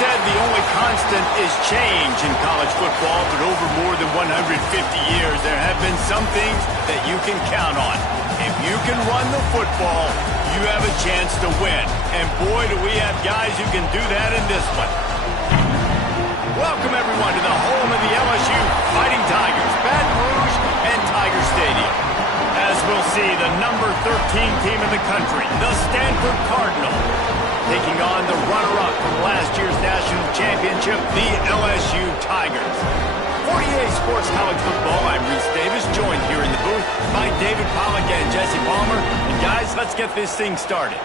said the only constant is change in college football, but over more than 150 years, there have been some things that you can count on. If you can run the football, you have a chance to win. And boy, do we have guys who can do that in this one. Welcome, everyone, to the home of the LSU Fighting Tigers, Baton Rouge and Tiger Stadium. As we'll see, the number 13 team in the country, the Stanford Cardinal, taking on the runner-up from last year's national championship, the LSU Tigers. For EA Sports College Football, I'm Reese Davis, joined here in the booth by David Pollack and Jesse Palmer. And guys, let's get this thing started.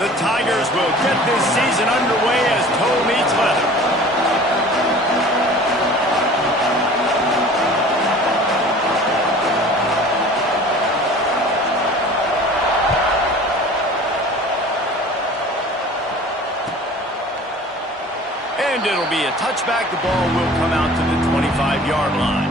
The Tigers will get this season underway as toe meets leather. And it'll be a touchback. The ball will come out to the 25-yard line.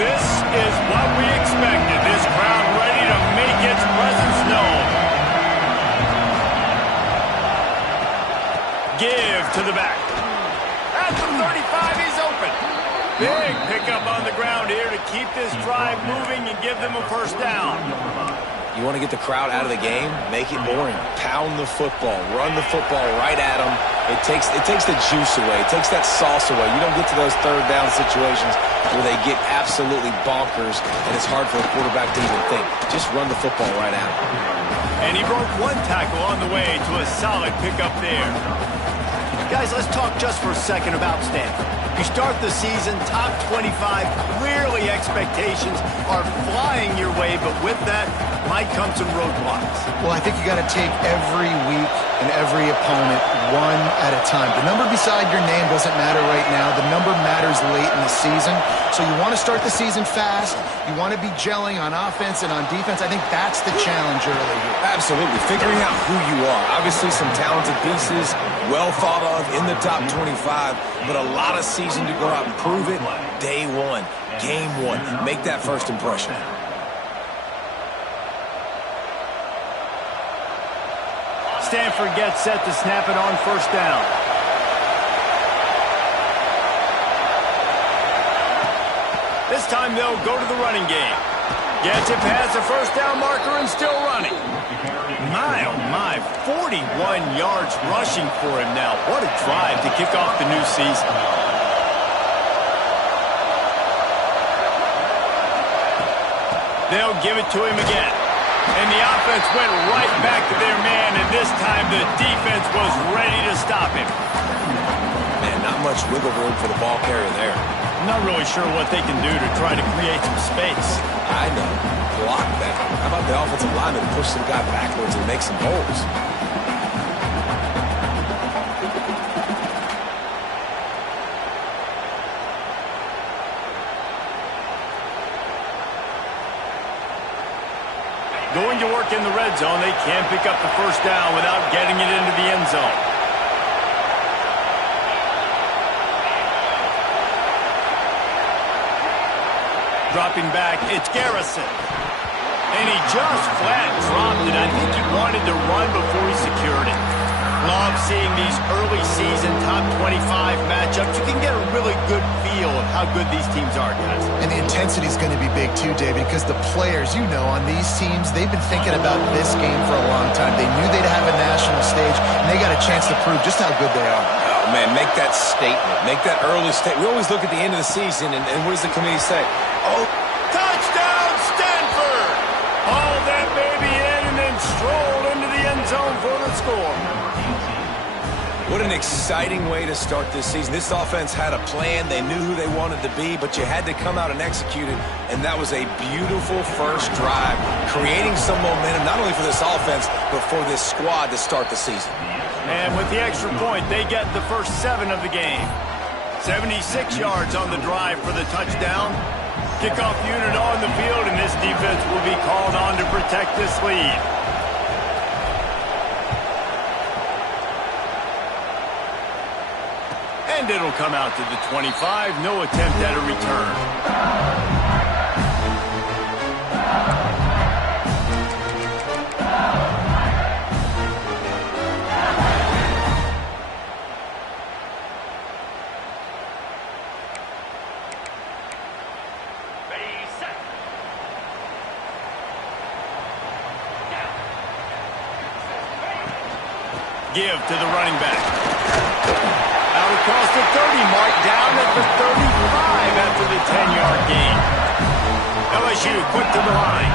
This is what we expected. This crowd ready to make its presence known. Give to the back. At the 35, he's open. Big pickup on the ground here to keep this drive moving and give them a first down. You want to get the crowd out of the game? Make it boring. Pound the football. Run the football right at them. It takes the juice away. It takes that sauce away. You don't get to those third down situations where they get absolutely bonkers, and it's hard for the quarterback to even think. Just run the football right at him. And he broke one tackle on the way to a solid pickup there. Guys, let's talk just for a second about Stanford. You start the season top 25, clearly expectations are flying your way, but with that might come some roadblocks. Well, I think you got to take every week and every opponent one at a time. The number beside your name doesn't matter right now. The number matters late in the season. So you want to start the season fast. You want to be gelling on offense and on defense. I think that's the challenge early here. Absolutely. Figuring out who you are. Obviously some talented pieces, well thought of in the top 25, but a lot of season to go out and prove it. Day one, game one. Make that first impression. Stanford gets set to snap it on first down. This time they'll go to the running game. Gets it past the first down marker and still running. My, oh my, 41 yards rushing for him now. What a drive to kick off the new season. They'll give it to him again. And the offense went right back to their man, and this time the defense was ready to stop him. Man, not much wiggle room for the ball carrier there. I'm not really sure what they can do to try to create some space. I know. Block that. How about the offensive lineman push some guy backwards and make some holes? Going to work in the red zone, they can't pick up the first down without getting it into the end zone. Dropping back, it's Garrison. And he just flat dropped it. I think he wanted to run before he secured it. Love seeing these early season top 25 matchups. You can get a really good feel of how good these teams are, guys. And the intensity is going to be big too, David, because the players, you know, on these teams, they've been thinking about this game for a long time. They knew they'd have a national stage, and they got a chance to prove just how good they are. Oh, man, make that statement. Make that early statement. We always look at the end of the season, and what does the committee say? Oh, touchdown, Stanford! Hauled that baby in and then strolled into the end zone for the score. What an exciting way to start this season. This offense had a plan. They knew who they wanted to be, but you had to come out and execute it, and that was a beautiful first drive, creating some momentum, not only for this offense, but for this squad to start the season. And with the extra point, they get the first 7 of the game. 76 yards on the drive for the touchdown. Kickoff unit on the field, and this defense will be called on to protect this lead. And it'll come out to the 25. No attempt at a return. Give to the running back. Out across the 30 mark, down at the 35 after the 10-yard gain. LSU quick to the line.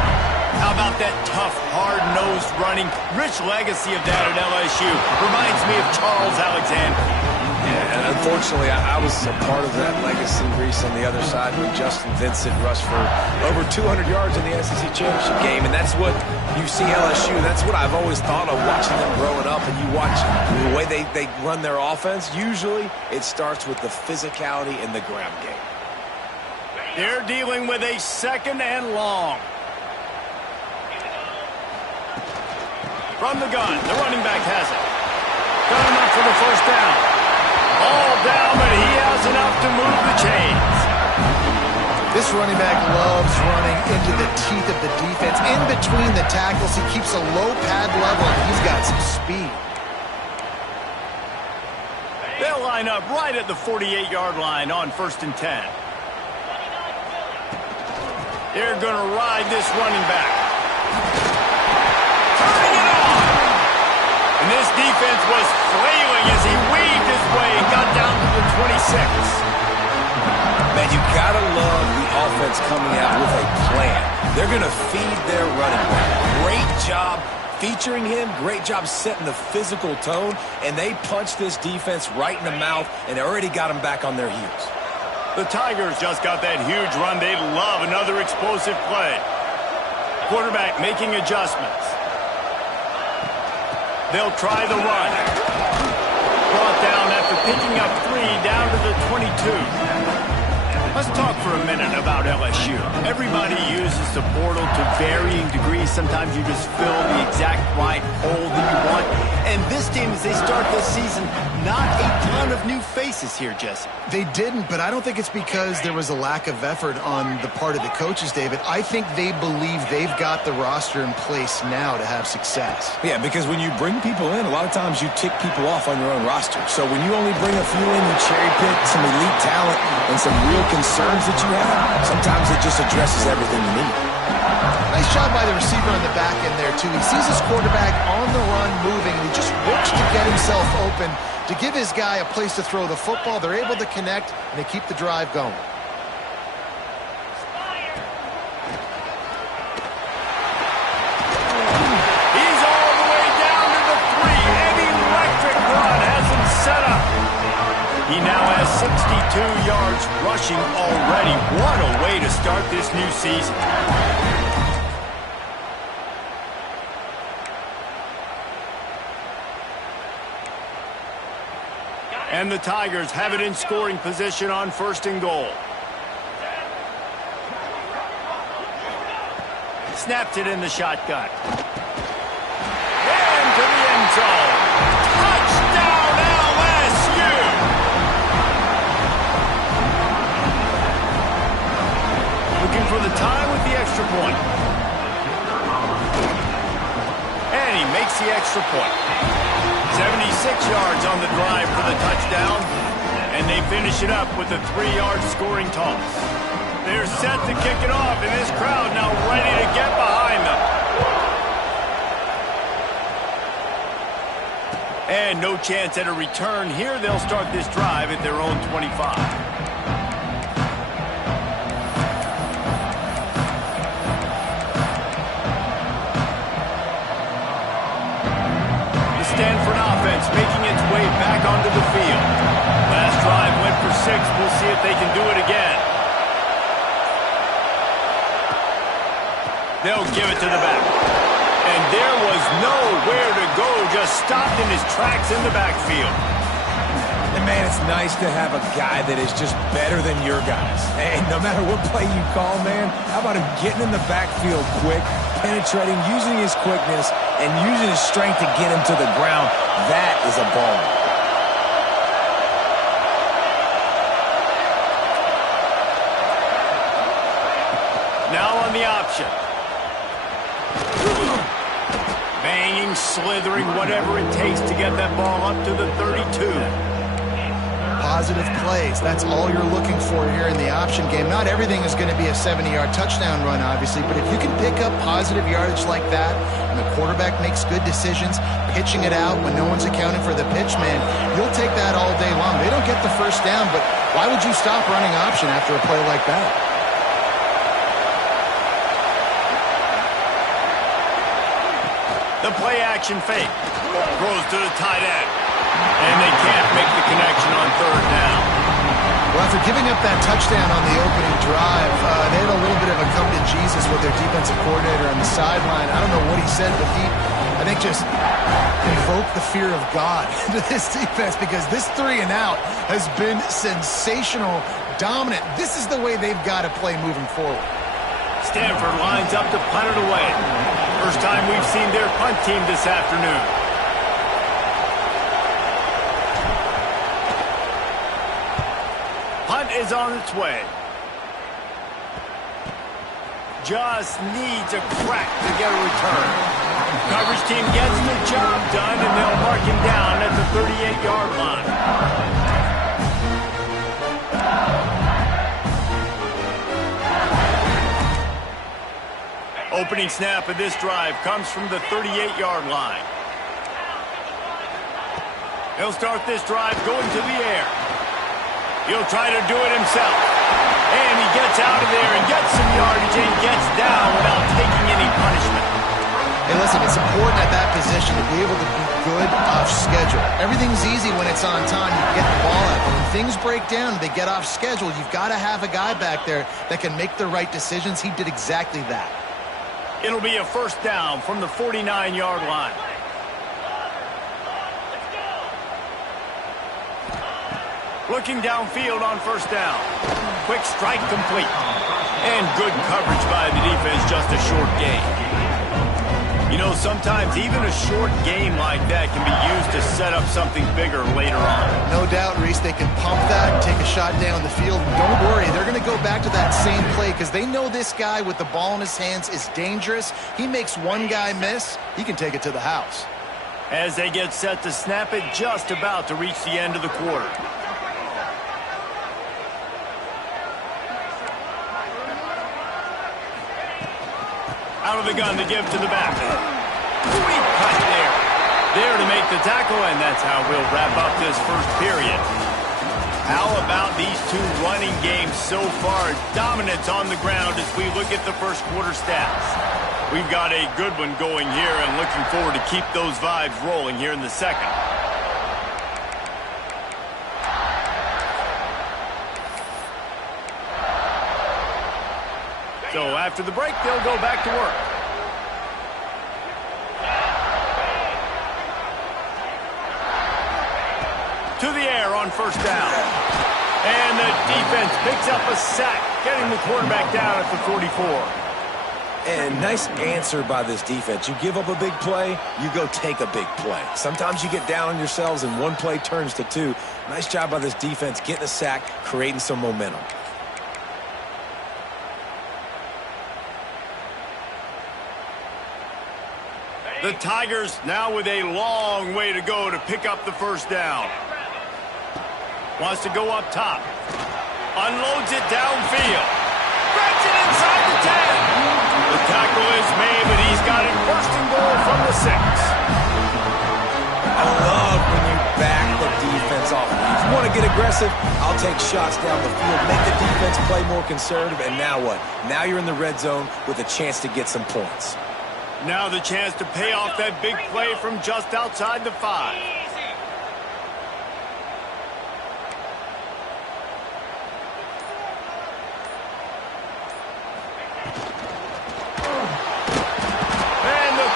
How about that tough, hard-nosed running? Rich legacy of that at LSU. Reminds me of Charles Alexander. Yeah, and unfortunately, I was a part of that legacy, Reese, on the other side when Justin Vincent rushed for over 200 yards in the SEC Championship game, and that's what you see LSU. That's what I've always thought of watching them growing up, and you watch the way they run their offense. Usually, it starts with the physicality in the ground game. They're dealing with a 2nd and long. From the gun, the running back has it. Got enough for the first down. All down, but he has enough to move the chains. This running back loves running into the teeth of the defense. In between the tackles, he keeps a low pad level, and he's got some speed. They'll line up right at the 48-yard line on 1st and 10. They're going to ride this running back. Turning it on! And this defense was flailing as he weaved his way and got down to the 26. Man, you gotta love the offense coming out with a plan. They're going to feed their running back. Great job featuring him. Great job setting the physical tone. And they punched this defense right in the mouth and already got them back on their heels. The Tigers just got that huge run. They love another explosive play. Quarterback making adjustments. They'll try the run. Brought down after picking up 3 down to the 22. Let's talk for a minute about LSU. Everybody uses the portal to varying degrees. Sometimes you just fill the exact right hole that you want. And this team, as they start this season, not a ton of new faces here, Jesse. They didn't, but I don't think it's because there was a lack of effort on the part of the coaches, David. I think they believe they've got the roster in place now to have success. Yeah, because when you bring people in, a lot of times you tick people off on your own roster. So when you only bring a few in, you cherry pick some elite talent and some real concerns that you have, sometimes it just addresses everything you need. Nice job by the receiver on the back end there, too. He sees his quarterback on the run moving, and he just works to get himself open to give his guy a place to throw the football. They're able to connect, and they keep the drive going. He's all the way down to the 3. An electric run has him set up. He now has 62 yards rushing already. What a way to start this new season. And the Tigers have it in scoring position on 1st and goal. Snapped it in the shotgun. And to the end zone. Touchdown LSU! Looking for the tie with the extra point. And he makes the extra point. 76 yards on the drive for the touchdown, and they finish it up with a 3-yard scoring toss. They're set to kick it off, and this crowd now ready to get behind them. And no chance at a return here. They'll start this drive at their own 25. Stanford offense making its way back onto the field. Last drive went for 6. We'll see if they can do it again. They'll give it to the back. And there was nowhere to go, just stopped in his tracks in the backfield. And, man, it's nice to have a guy that is just better than your guys. Hey, no matter what play you call, man, how about him getting in the backfield quick, penetrating, using his quickness, and using his strength to get him to the ground? That is a baller. Now on the option. Banging, slithering, whatever it takes to get that ball up to the 32. Positive plays. That's all you're looking for here in the option game. Not everything is going to be a 70-yard touchdown run, obviously, but if you can pick up positive yardage like that, and the quarterback makes good decisions, pitching it out when no one's accounting for the pitch, man, you'll take that all day long. They don't get the first down, but why would you stop running option after a play like that? The play action fake. Throws to the tight end. And they can't make the connection on third down. Well, after giving up that touchdown on the opening drive, they had a little bit of a come to Jesus with their defensive coordinator on the sideline. I don't know what he said, but he, I think, just invoked the fear of God into this defense, because this 3 and out has been sensational, dominant. This is the way they've got to play moving forward. Stanford lines up to punt it away. First time we've seen their punt team this afternoon. Punt is on its way. Just needs a crack to get a return. Coverage team gets the job done, and they'll mark him down at the 38-yard line. Opening snap of this drive comes from the 38-yard line. He'll start this drive going to the air. He'll try to do it himself. And he gets out of there and gets some yardage and gets down without taking any punishment. Hey, listen, it's important at that position to be able to be good off schedule. Everything's easy when it's on time. You get the ball out. But when things break down, they get off schedule, you've got to have a guy back there that can make the right decisions. He did exactly that. It'll be a first down from the 49-yard line. Looking downfield on first down. Quick strike complete. And good coverage by the defense, just a short gain. You know, sometimes even a short game like that can be used to set up something bigger later on. No doubt, Reese, they can pump that and take a shot down the field. Don't worry, they're going to go back to that same play because they know this guy with the ball in his hands is dangerous. He makes one guy miss, he can take it to the house. As they get set to snap it, just about to reach the end of the quarter. Out of the gun to give to the back. Sweet cut there. There to make the tackle, and that's how we'll wrap up this first period. How about these two running games so far? Dominance on the ground as we look at the first quarter stats. We've got a good one going here and looking forward to keep those vibes rolling here in the second. So after the break, they'll go back to work. To the air on first down. And the defense picks up a sack, getting the quarterback down at the 44. And nice answer by this defense. You give up a big play, you go take a big play. Sometimes you get down on yourselves and one play turns to two. Nice job by this defense getting a sack, creating some momentum. The Tigers now with a long way to go to pick up the first down. Wants to go up top. Unloads it downfield. Grabs it inside the 10. The tackle is made, but he's got it first and goal from the 6. I love when you back the defense off. If you want to get aggressive, I'll take shots down the field, make the defense play more conservative, and now what? Now you're in the red zone with a chance to get some points. Now the chance to pay off that big play from just outside the 5. And the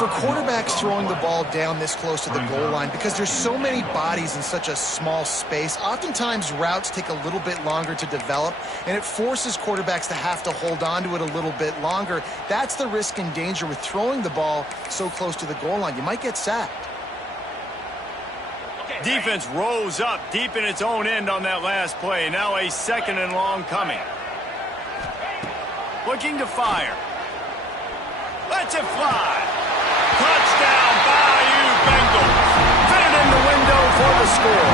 for quarterbacks throwing the ball down this close to the goal line, because there's so many bodies in such a small space, oftentimes routes take a little bit longer to develop, and it forces quarterbacks to have to hold on to it a little bit longer. That's the risk and danger with throwing the ball so close to the goal line. You might get sacked. Defense rose up deep in its own end on that last play. Now a 2nd and long coming. Looking to fire. Lets it fly. Touchdown, Bayou Bengals. Fit it in the window for the score.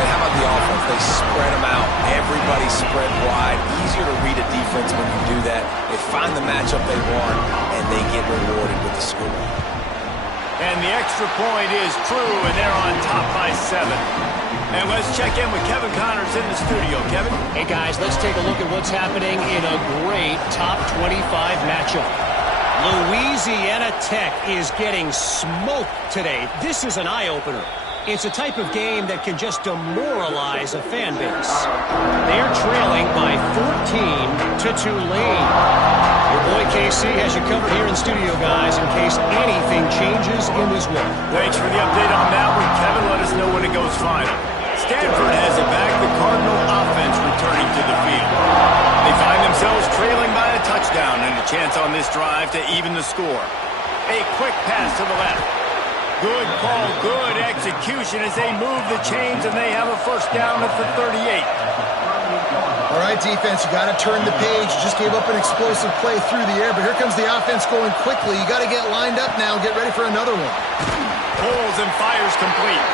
And how about the offense? They spread them out. Everybody spread wide. Easier to read a defense when you do that. They find the matchup they want, and they get rewarded with the score. And the extra point is true, and they're on top by 7. And let's check in with Kevin Connors in the studio. Kevin? Hey, guys, let's take a look at what's happening in a great top 25 matchup. Louisiana Tech is getting smoked today. This is an eye-opener. It's a type of game that can just demoralize a fan base. They're trailing by 14 to Tulane. Your boy KC has you covered here in studio, guys, in case anything changes in this one. Thanks for the update on that one, Kevin. Let us know when it goes final. Stanford has it back. The Cardinal offense returning to the field. They find themselves trailing by a touchdown and a chance on this drive to even the score. A quick pass to the left. Good call, good execution as they move the chains, and they have a first down at the 38. All right, defense, you got to turn the page. You just gave up an explosive play through the air, but here comes the offense going quickly. You got to get lined up now, get ready for another one. Pulls and fires complete.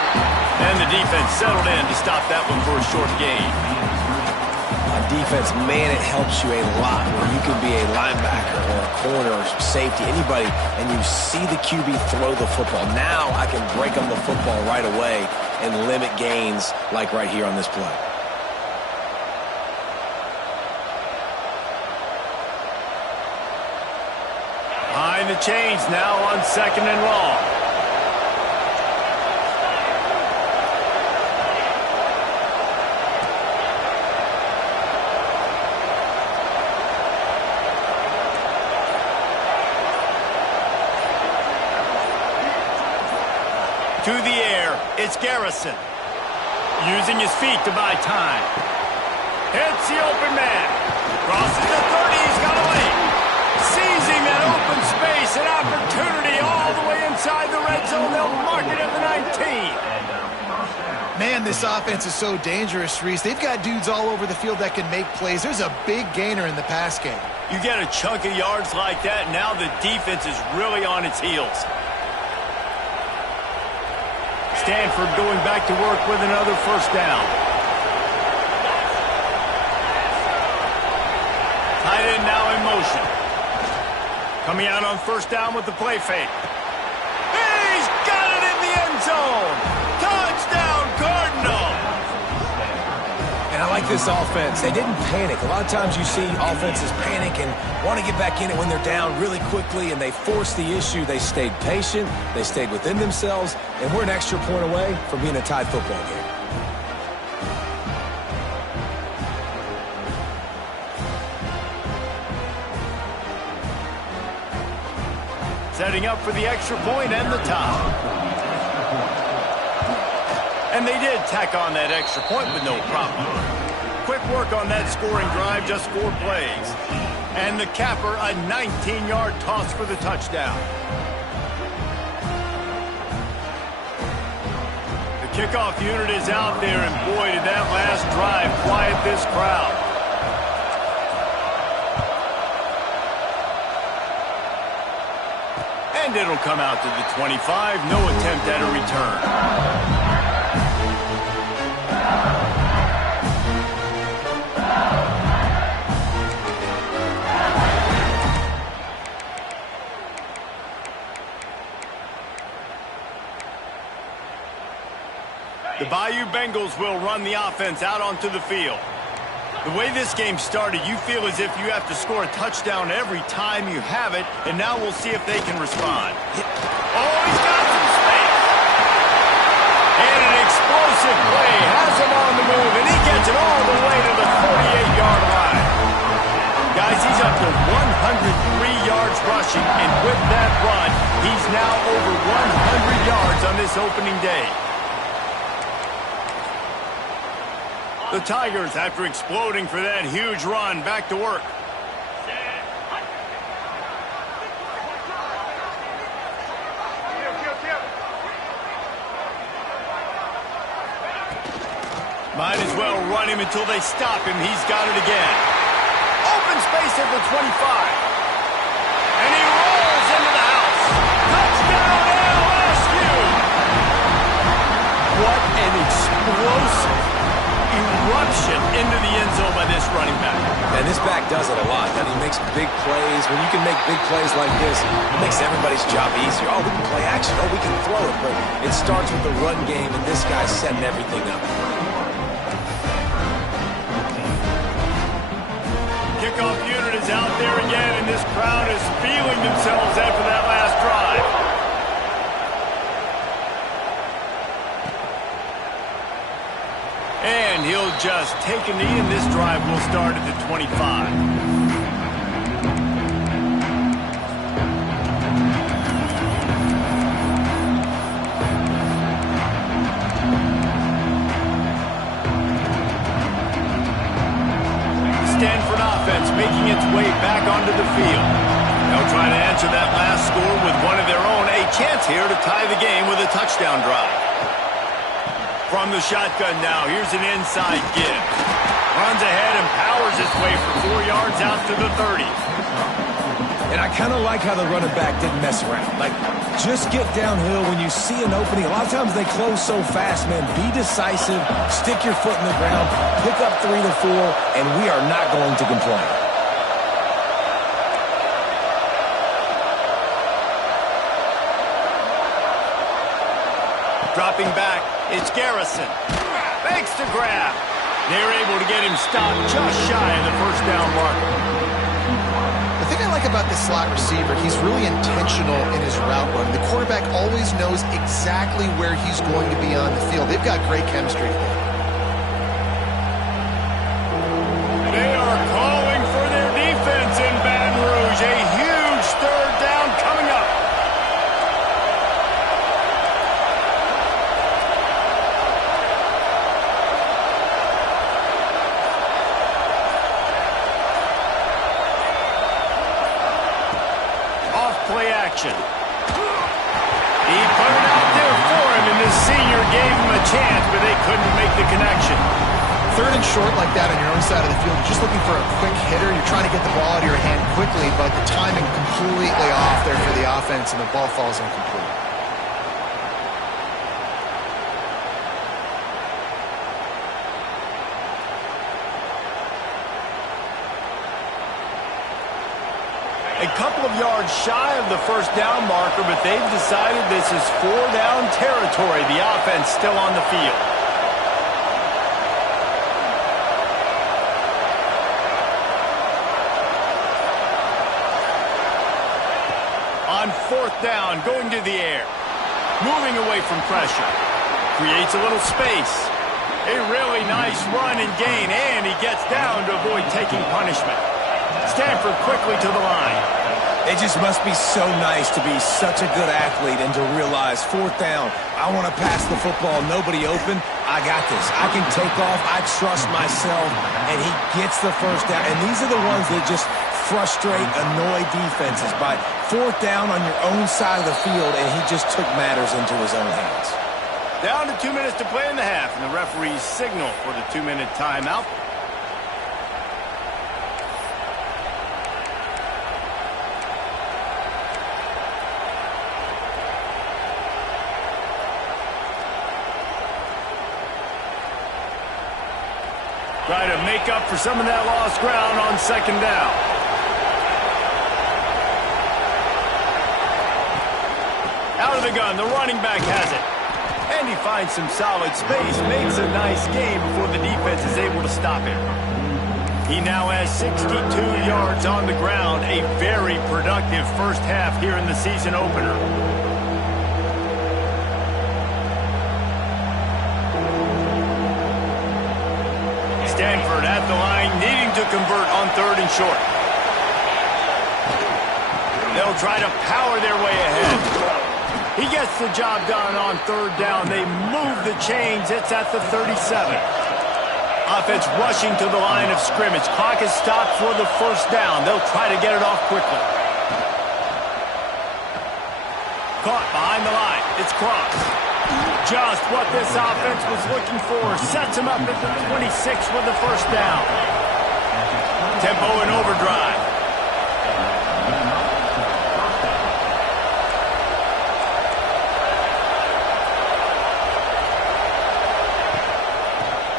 And the defense settled in to stop that one for a short gain. On defense, man, it helps you a lot when you can be a linebacker or a corner or safety, anybody, and you see the QB throw the football. Now I can break on the football right away and limit gains like right here on this play. Behind the chains now on 2nd and long. To the air, it's Garrison. Using his feet to buy time. Hits the open man. Crosses the 30, he's got a lane. Seizing that open space, an opportunity all the way inside the red zone. They'll mark it at the 19. Man, this offense is so dangerous, Reese. They've got dudes all over the field that can make plays. There's a big gainer in the pass game. You get a chunk of yards like that, now the defense is really on its heels. Stanford going back to work with another first down. Tight end now in motion. Coming out on first down with the play fake. He's got it in the end zone. Touchdown, Cardinal. And I like this offense. They didn't panic. A lot of times you see offenses panic and want to get back in it when they're down really quickly, and they forced the issue. They stayed patient. They stayed within themselves, and we're an extra point away from being a tied football game. Setting up for the extra point and the tie. And they did tack on that extra point with no problem. Quick work on that scoring drive, just 4 plays. And the capper, a 19-yard toss for the touchdown. The kickoff unit is out there, and boy, did that last drive quiet this crowd. And it'll come out to the 25. No attempt at a return. The Bayou Bengals will run the offense out onto the field. The way this game started, you feel as if you have to score a touchdown every time you have it, and now we'll see if they can respond. Oh, he's got some space. And an explosive play has him on the move, and he gets it all the way to the 48-yard line. Guys, he's up to 103 yards yards rushing, and with that run, he's now over 100 yards on this opening day. The Tigers, after exploding for that huge run, back to work. Might as well run him until they stop him. He's got it again. Open space at the 25. And he rolls into the house. Touchdown, LSU! What an explosive eruption into the end zone by this running back. And this back does it a lot. And he makes big plays. When you can make big plays like this, it makes everybody's job easier. Oh, we can play action. Oh, we can throw it. But it starts with the run game, and this guy's setting everything up. Kickoff unit is out there again, and this crowd is feeling themselves after that last drive. And he'll just take a knee, and this drive will start at the 25. Making its way back onto the field. They'll try to answer that last score with one of their own. A chance here to tie the game with a touchdown drive. From the shotgun now, here's an inside give. Runs ahead and powers his way for 4 yards out to the 30. And I kind of like how the running back didn't mess around. Like, just get downhill when you see an opening. A lot of times they close so fast, man. Be decisive, stick your foot in the ground, pick up 3 to 4, and we are not going to complain. Dropping back, it's Garrison. Makes the grab. They're able to get him stopped just shy of the first down marker. The thing I like about this slot receiver, he's really intentional in his route run. The quarterback always knows exactly where he's going to be on the field. They've got great chemistry together. They are calling for their defense in Baton Rouge. A huge third down coming up. Play action. He put it out there for him, and this senior gave him a chance, but they couldn't make the connection. Third and short like that on your own side of the field, you're just looking for a quick hitter. You're trying to get the ball out of your hand quickly, but the timing completely off there for the offense, and the ball falls incomplete. A couple of yards shy of the first down marker, but they've decided this is 4-down territory. The offense still on the field. On 4th down, going to the air. Moving away from pressure. Creates a little space. A really nice run and gain, and he gets down to avoid taking punishment. Stanford quickly to the line. It just must be so nice to be such a good athlete and to realize 4th down, I want to pass the football, nobody open, I got this. I can take off, I trust myself, and he gets the first down. And these are the ones that just frustrate, annoy defenses by 4th down on your own side of the field, and he just took matters into his own hands. Down to 2 minutes to play in the half, and the referees signal for the 2-minute timeout. Try to make up for some of that lost ground on 2nd down. Out of the gun, the running back has it. And he finds some solid space, makes a nice game before the defense is able to stop him. He now has 62 yards on the ground, a very productive first half here in the season opener. Stanford at the line, needing to convert on 3rd and short. They'll try to power their way ahead. He gets the job done on third down. They move the chains. It's at the 37. Offense rushing to the line of scrimmage. Clock is stopped for the first down. They'll try to get it off quickly. Caught behind the line. It's Cross. Just what this offense was looking for. Sets him up at the 26 with the first down. Tempo and overdrive.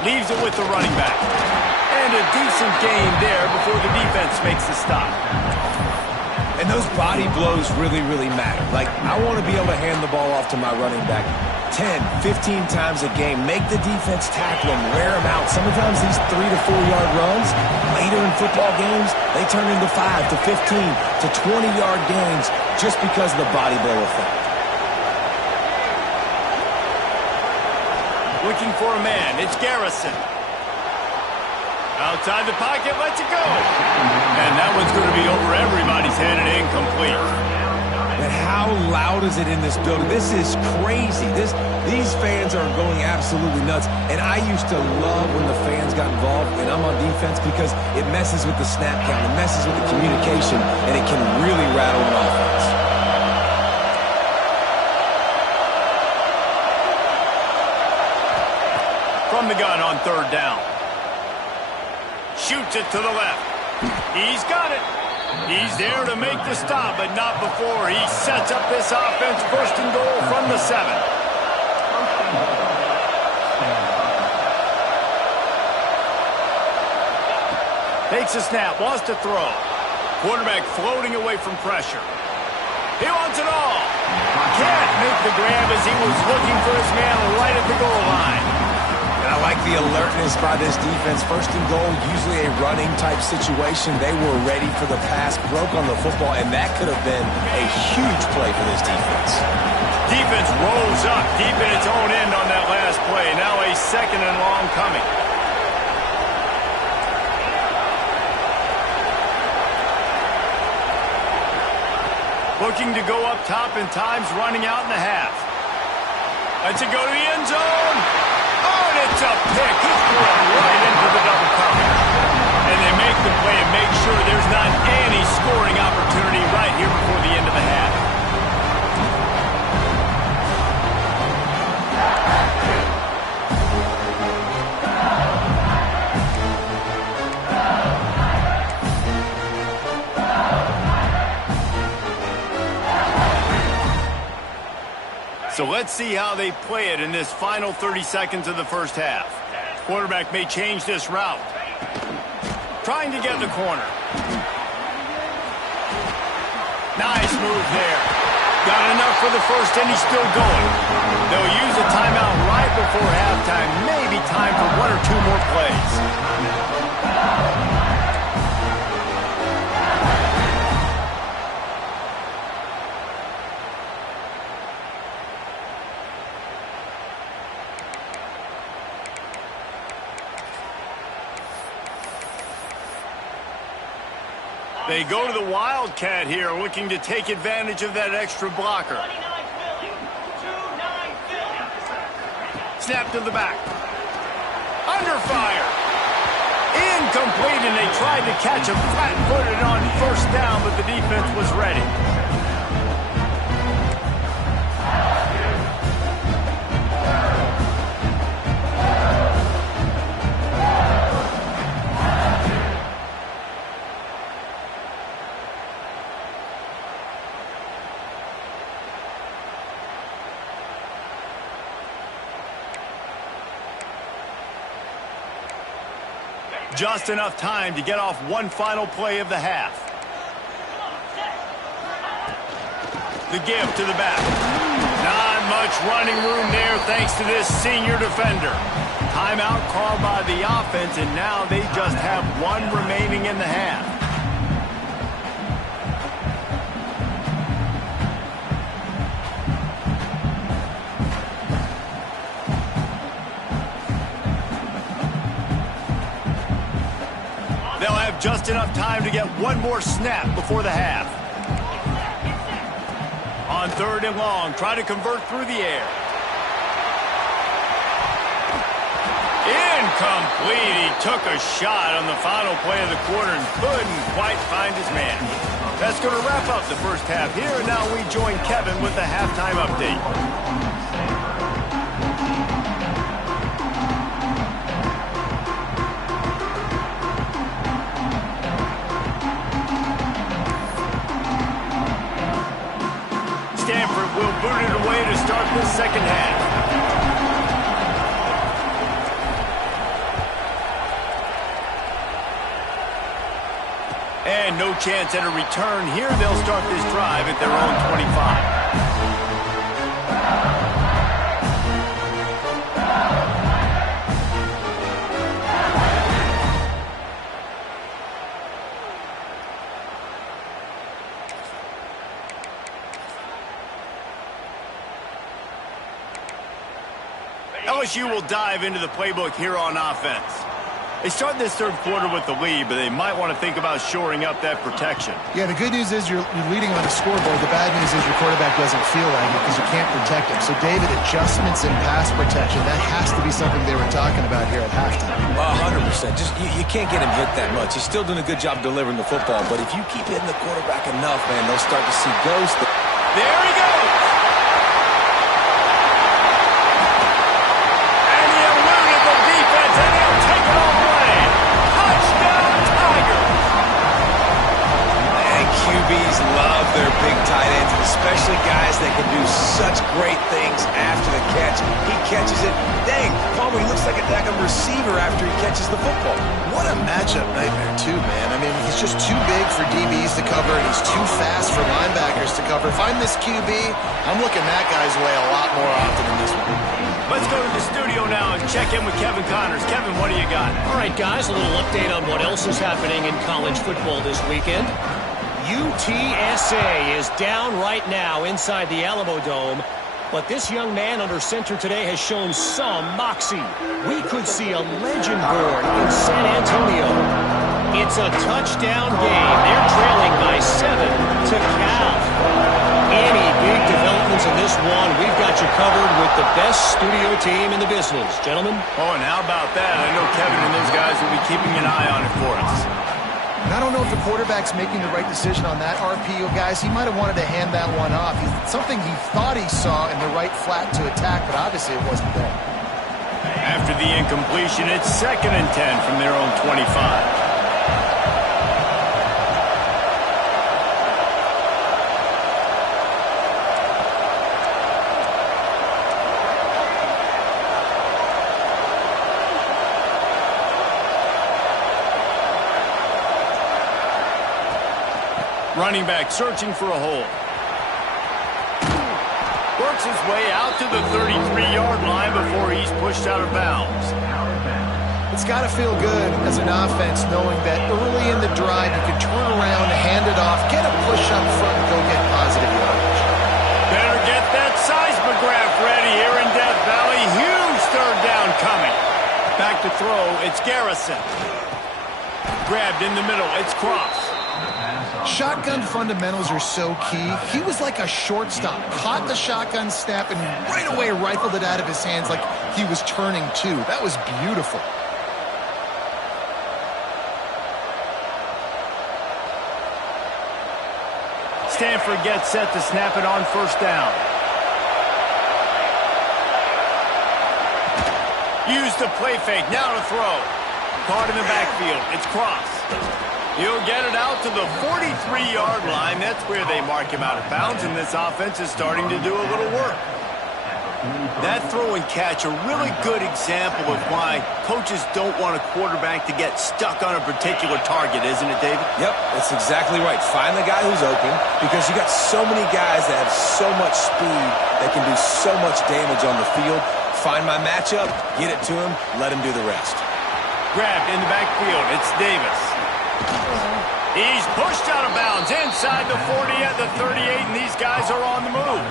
Leaves it with the running back. And a decent gain there before the defense makes the stop. And those body blows really, really matter. Like, I want to be able to hand the ball off to my running back 10, 15 times a game. Make the defense tackle them, wear them out. Sometimes these 3 to 4 yard runs, later in football games, they turn into 5 to 15 to 20 yard gains just because of the body blow effect. Looking for a man. It's Garrison. Outside the pocket, lets it go. And that one's going to be over everybody's head and incomplete. But how loud is it in this building? This is crazy. These fans are going absolutely nuts. And I used to love when the fans got involved, and I'm on defense, because it messes with the snap count. It messes with the communication, and it can really rattle an offense. From the gun on third down. Shoots it to the left. He's got it. He's there to make the stop, but not before he sets up this offense. First and goal from the 7. Takes a snap, wants to throw. Quarterback floating away from pressure. He wants it all. Can't make the grab as he was looking for his man right at the goal line. And I like the alertness by this defense. First and goal, usually a running type situation. They were ready for the pass, broke on the football, and that could have been a huge play for this defense. Defense rolls up deep in its own end on that last play. Now a second and long coming. Looking to go up top, and time's running out in the half. Lets it go to the end zone. Oh, and it's a pick. He's thrown right into the double cover. And they make the play and make sure there's not any scoring opportunity right here before the end of the half. So let's see how they play it in this final 30 seconds of the first half. Quarterback may change this route. Trying to get in the corner. Nice move there. Got enough for the first, and he's still going. They'll use a timeout right before halftime. Maybe time for 1 or 2 more plays. They go to the Wildcat here, looking to take advantage of that extra blocker. Snap to the back. Under fire. Incomplete, and they tried to catch him flat-footed on first down, but the defense was ready. Just enough time to get off one final play of the half. The give to the back. Not much running room there thanks to this senior defender. Timeout called by the offense, and now they just have one remaining in the half. They'll have just enough time to get one more snap before the half. On 3rd and long, try to convert through the air. Incomplete. He took a shot on the final play of the quarter and couldn't quite find his man. That's going to wrap up the first half here, and now we join Kevin with the halftime update. Stanford will boot it away to start the second half. And no chance at a return here. They'll start this drive at their own 25. LSU will dive into the playbook here on offense. They start this third quarter with the lead, but they might want to think about shoring up that protection. Yeah, the good news is you're leading on the scoreboard. The bad news is your quarterback doesn't feel like it because you can't protect him. So, David, adjustments in pass protection, that has to be something they were talking about here at halftime. 100%. Just you can't get him hit that much. He's still doing a good job delivering the football, but if you keep hitting the quarterback enough, man, they'll start to see ghosts. There he goes! QBs love their big tight ends, especially guys that can do such great things after the catch. He catches it. Dang, Palmer, he looks like a daggum receiver after he catches the football. What a matchup nightmare, too, man. I mean, he's just too big for DBs to cover, and he's too fast for linebackers to cover. If I'm this QB, I'm looking that guy's way a lot more often than this one. Let's go to the studio now and check in with Kevin Connors. Kevin, what do you got? All right, guys, a little update on what else is happening in college football this weekend. UTSA is down right now inside the Alamo Dome, but this young man under center today has shown some moxie. We could see a legend born in San Antonio. It's a touchdown game. They're trailing by 7 to Cal. Any big developments in this one, we've got you covered with the best studio team in the business. Gentlemen? Oh, and how about that? I know Kevin and those guys will be keeping an eye on it for us. And I don't know if the quarterback's making the right decision on that RPO, guys. He might have wanted to hand that one off. Something he thought he saw in the right flat to attack, but obviously it wasn't there. After the incompletion, it's 2nd and 10 from their own 25. Running back searching for a hole. Works his way out to the 33-yard line before he's pushed out of bounds. It's got to feel good as an offense knowing that early in the drive you can turn around, hand it off, get a push up front, and go get positive yardage. Better get that seismograph ready here in Death Valley. Huge third down coming. Back to throw. It's Garrison. Grabbed in the middle. It's Cross. Shotgun fundamentals are so key. He was like a shortstop. Caught the shotgun snap and right away rifled it out of his hands like he was turning two. That was beautiful. Stanford gets set to snap it on first down. Use the play fake. Now to throw. Caught in the backfield. It's Cross. He'll get it out to the 43-yard line. That's where they mark him out of bounds, and this offense is starting to do a little work. That throw and catch, a really good example of why coaches don't want a quarterback to get stuck on a particular target, isn't it, David? Yep, that's exactly right. Find the guy who's open because you got so many guys that have so much speed that can do so much damage on the field. Find my matchup, get it to him, let him do the rest. Grabbed in the backfield. It's Davis. He's pushed out of bounds inside the 40 at the 38, and these guys are on the move.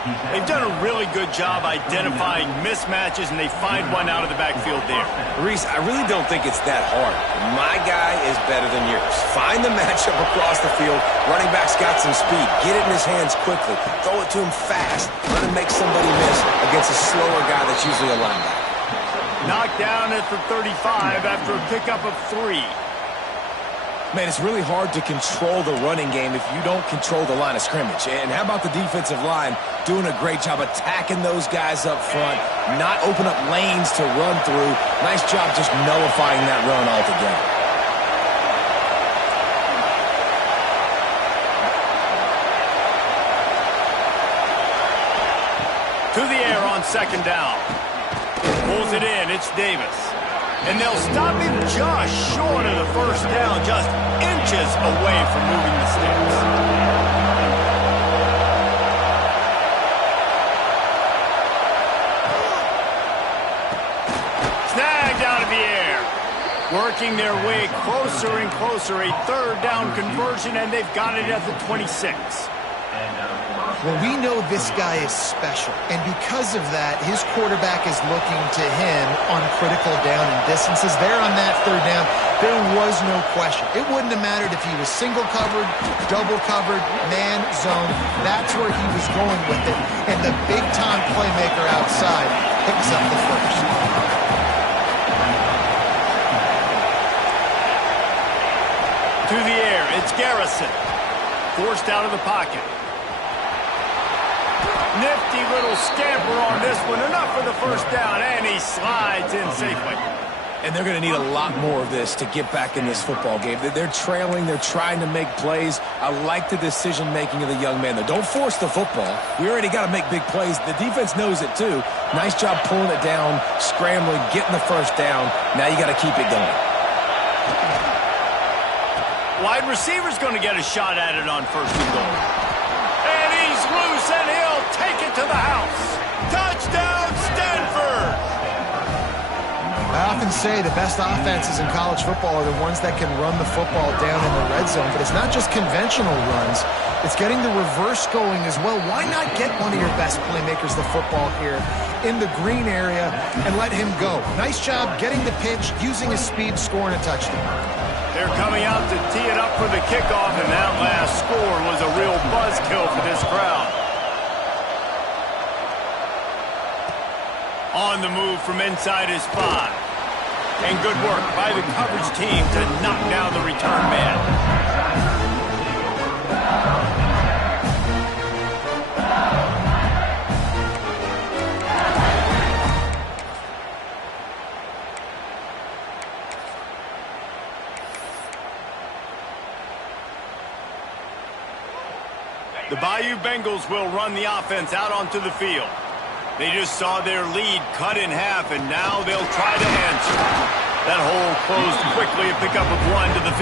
They've done a really good job identifying mismatches, and they find one out of the backfield there. Reese, I really don't think it's that hard. My guy is better than yours. Find the matchup across the field. Running back's got some speed. Get it in his hands quickly. Throw it to him fast. Let him make somebody miss against a slower guy that's usually a linebacker. Knocked down at the 35 after a pickup of 3. Man, it's really hard to control the running game if you don't control the line of scrimmage. And how about the defensive line doing a great job attacking those guys up front, not open up lanes to run through. Nice job just nullifying that run altogether. To the air on second down. Pulls it in. It's Davis. And they'll stop him just short of the first down, just inches away from moving the sticks. Snagged out of the air. Working their way closer and closer. A third down conversion, and they've got it at the 26. Well, we know this guy is special, and because of that, his quarterback is looking to him on critical down and distances. There on that third down, there was no question. It wouldn't have mattered if he was single covered, double covered, man, zone. That's where he was going with it, and the big-time playmaker outside picks up the first. To the air, it's Garrison. Forced out of the pocket. Nifty little scamper on this one. Enough for the first down, and he slides in safely. And they're going to need a lot more of this to get back in this football game. They're trailing. They're trying to make plays. I like the decision-making of the young man, though. Don't force the football. We already got to make big plays. The defense knows it, too. Nice job pulling it down, scrambling, getting the first down. Now you got to keep it going. Wide receiver's going to get a shot at it on first and goal. And he's loose, and he'll take it to the house. Touchdown, Stanford! I often say the best offenses in college football are the ones that can run the football down in the red zone, but it's not just conventional runs. It's getting the reverse going as well. Why not get one of your best playmakers the football here in the green area and let him go? Nice job getting the pitch, using his speed, scoring a touchdown. They're coming out to tee it up for the kickoff, and that last score was a real buzzkill for this crowd. On the move from inside his 5. And good work by the coverage team to knock down the return man. The Bayou Bengals will run the offense out onto the field. They just saw their lead cut in half, and now they'll try to answer. That hole closed quickly, a pickup of 1 to the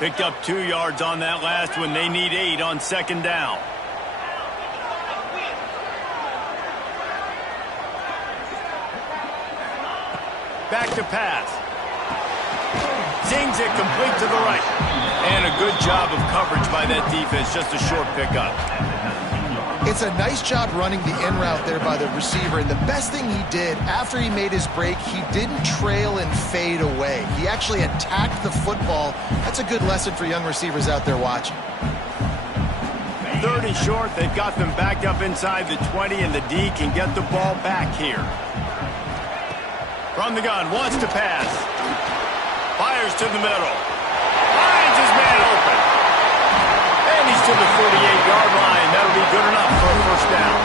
15. Picked up 2 yards on that last one. They need 8 on second down. Back to pass. Zings it complete to the right. And a good job of coverage by that defense. Just a short pickup. It's a nice job running the in route there by the receiver. And the best thing he did after he made his break, he didn't trail and fade away. He actually attacked the football. That's a good lesson for young receivers out there watching. 30 short. They've got them backed up inside the 20, and the D can get the ball back here. From the gun, wants to pass. Fires to the middle. Finds his man open. And he's to the 48-yard line. That'll be good enough for a first down.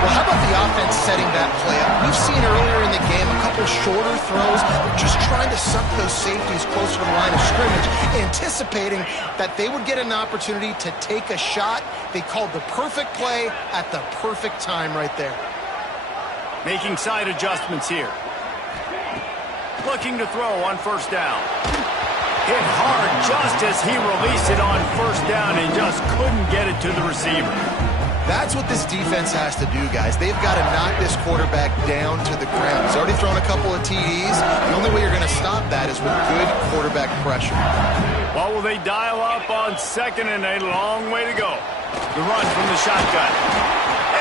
Well, how about the offense setting that play up? We've seen earlier in the game a couple shorter throws, just trying to suck those safeties closer to the line of scrimmage, anticipating that they would get an opportunity to take a shot. They called the perfect play at the perfect time right there. Making side adjustments here. Looking to throw on first down. Hit hard just as he released it on first down and just couldn't get it to the receiver. That's what this defense has to do, guys. They've got to knock this quarterback down to the ground. He's already thrown a couple of TDs. The only way you're going to stop that is with good quarterback pressure. Well, will they dial up on second and a long way to go? The run from the shotgun.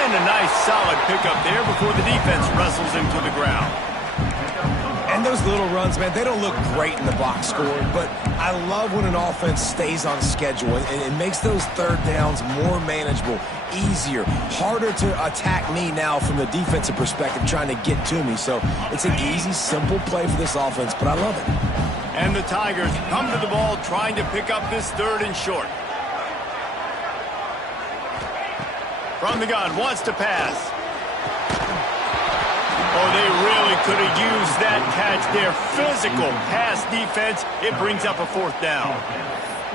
And a nice solid pickup there before the defense wrestles him to the ground. And those little runs, man, they don't look great in the box score, but I love when an offense stays on schedule and it makes those third downs more manageable, easier, harder to attack me now from the defensive perspective trying to get to me. So it's an easy, simple play for this offense, but I love it. And the Tigers come to the ball trying to pick up this third and short. From the gun, wants to pass. Oh, they really could have used that catch there. Physical pass defense. It brings up a fourth down.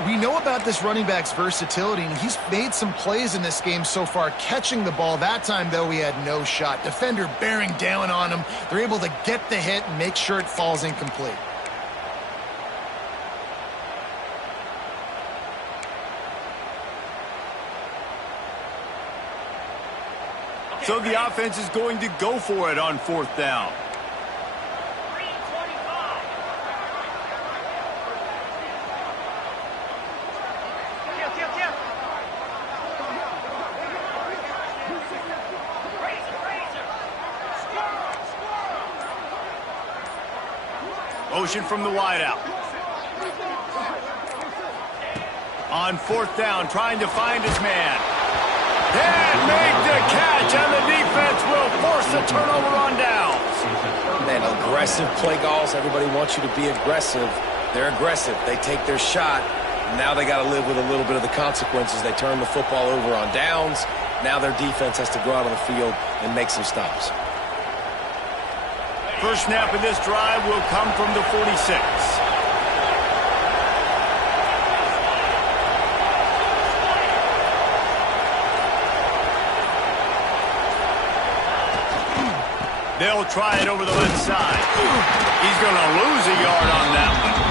We know about this running back's versatility, and he's made some plays in this game so far, catching the ball. That time, though, he had no shot. Defender bearing down on him. They're able to get the hit and make sure it falls incomplete. So the offense is going to go for it on fourth down. Motion from the wideout. On fourth down, trying to find his man. And make the catch, and the defense will force a turnover on downs. Man, aggressive play calls. Everybody wants you to be aggressive. They're aggressive. They take their shot. Now they got to live with a little bit of the consequences. They turn the football over on downs. Now their defense has to go out on the field and make some stops. First snap of this drive will come from the 46. They'll try it over the left side. He's going to lose a yard on that one.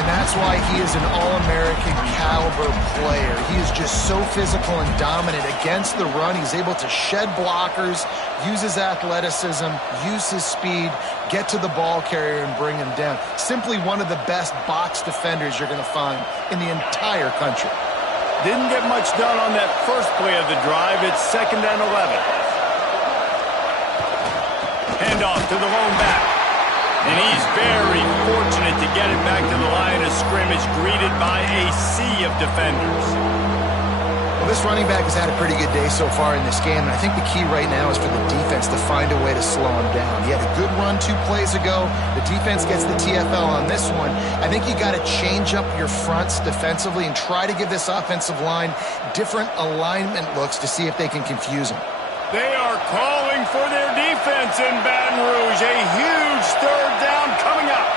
And that's why he is an All-American caliber player. He is just so physical and dominant against the run. He's able to shed blockers, use his athleticism, use his speed, get to the ball carrier and bring him down. Simply one of the best box defenders you're going to find in the entire country. Didn't get much done on that first play of the drive. It's 2nd and 11. Handoff to the lone back. And he's very fortunate to get it back to the line of scrimmage, greeted by a sea of defenders. Well, this running back has had a pretty good day so far in this game, and I think the key right now is for the defense to find a way to slow him down. He had a good run 2 plays ago. The defense gets the TFL on this one. I think you got to change up your fronts defensively and try to give this offensive line different alignment looks to see if they can confuse him. They are calling for their defense in Baton Rouge. A huge third down coming up.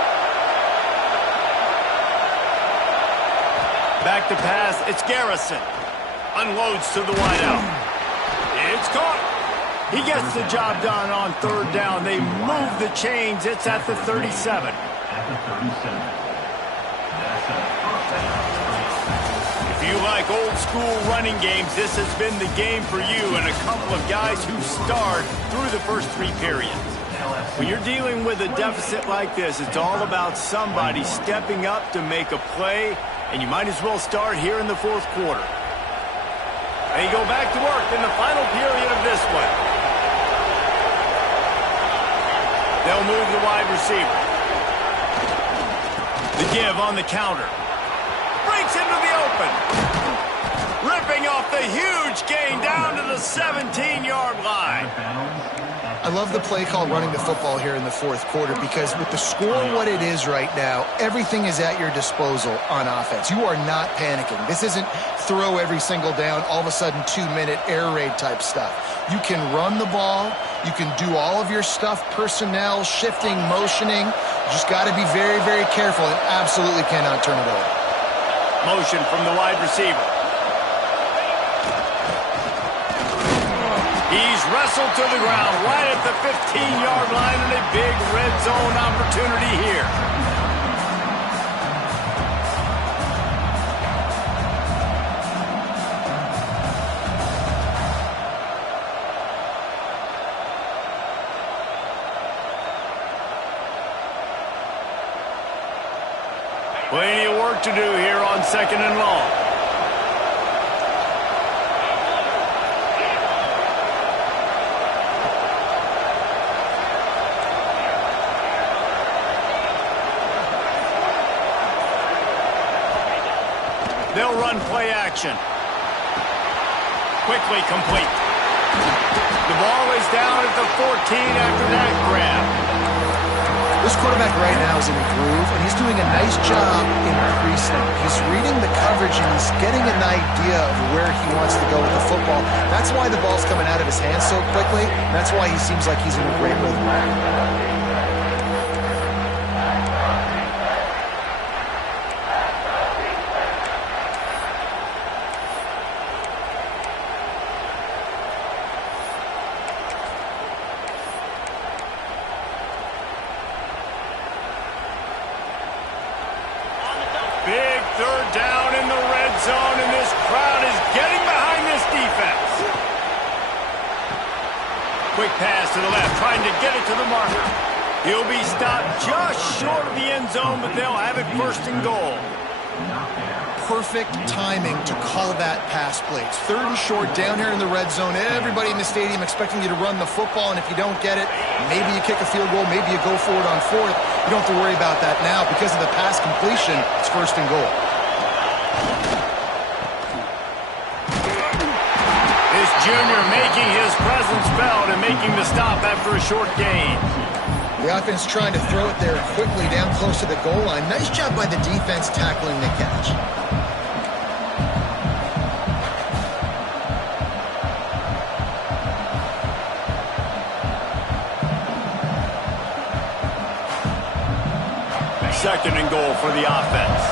Back to pass. It's Garrison. Unloads to the wideout. It's caught. He gets the job done on third down. They move the chains. It's at the 37. At the 37. If you like old school running games, this has been the game for you and a couple of guys who starred through the first 3 periods. When you're dealing with a deficit like this, it's all about somebody stepping up to make a play, and you might as well start here in the 4th quarter. They go back to work in the final period of this one. They'll move the wide receiver. The give on the counter. Breaks into the open. Ripping off the huge gain down to the 17-yard line. I love the play call running the football here in the 4th quarter because with the score what it is right now, everything is at your disposal on offense. You are not panicking. This isn't throw every single down, all of a sudden 2-minute air raid type stuff. You can run the ball. You can do all of your stuff, personnel, shifting, motioning. You just got to be very, very careful and absolutely cannot turn it over. Motion from the wide receiver. He's wrestled to the ground right at the 15-yard line and a big red zone opportunity here. Plenty of work to do here on 2nd and long. They'll run play action. Quickly complete. The ball is down at the 14 after that grab. This quarterback right now is in a groove, and he's doing a nice job in pre-snap. He's reading the coverage, and he's getting an idea of where he wants to go with the football. That's why the ball's coming out of his hands so quickly. That's why he seems like he's in a great rhythm. Big 3rd down in the red zone, and this crowd is getting behind this defense. Quick pass to the left, trying to get it to the marker. He'll be stopped just short of the end zone, but they'll have it 1st and goal. Perfect timing to call that pass play. It's 3rd and short down here in the red zone. Everybody in the stadium expecting you to run the football, and if you don't get it, maybe you kick a field goal, maybe you go for it on 4th. You don't have to worry about that now. Because of the pass completion, it's 1st and goal. This junior making his presence felt and making the stop after a short gain. The offense trying to throw it there quickly down close to the goal line. Nice job by the defense tackling the catch. Second and goal for the offense.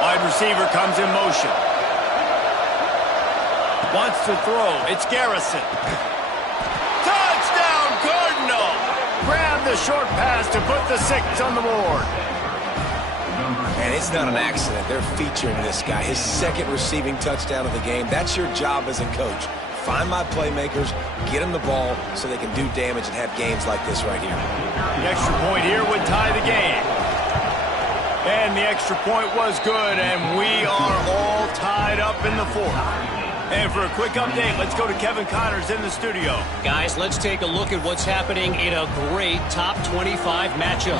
Wide receiver comes in motion. Wants to throw. It's Garrison. Touchdown, Cardinal! Grab the short pass to put the 6 on the board. And it's not an accident. They're featuring this guy. His 2nd receiving touchdown of the game. That's your job as a coach. Find my playmakers, get them the ball so they can do damage and have games like this right here. The extra point here would tie the game. And the extra point was good, and we are all tied up in the 4th. And for a quick update, let's go to Kevin Connors in the studio. Guys, let's take a look at what's happening in a great top 25 matchup.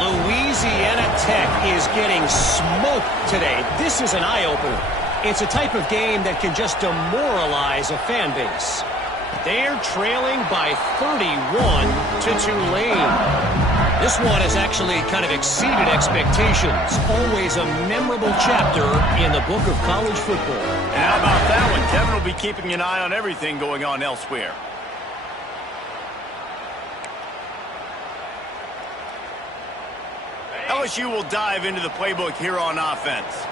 Louisiana Tech is getting smoked today. This is an eye-opener. It's a type of game that can just demoralize a fan base. They're trailing by 31 to Tulane. This one has actually kind of exceeded expectations. Always a memorable chapter in the book of college football. And how about that one? Kevin will be keeping an eye on everything going on elsewhere. LSU will dive into the playbook here on offense.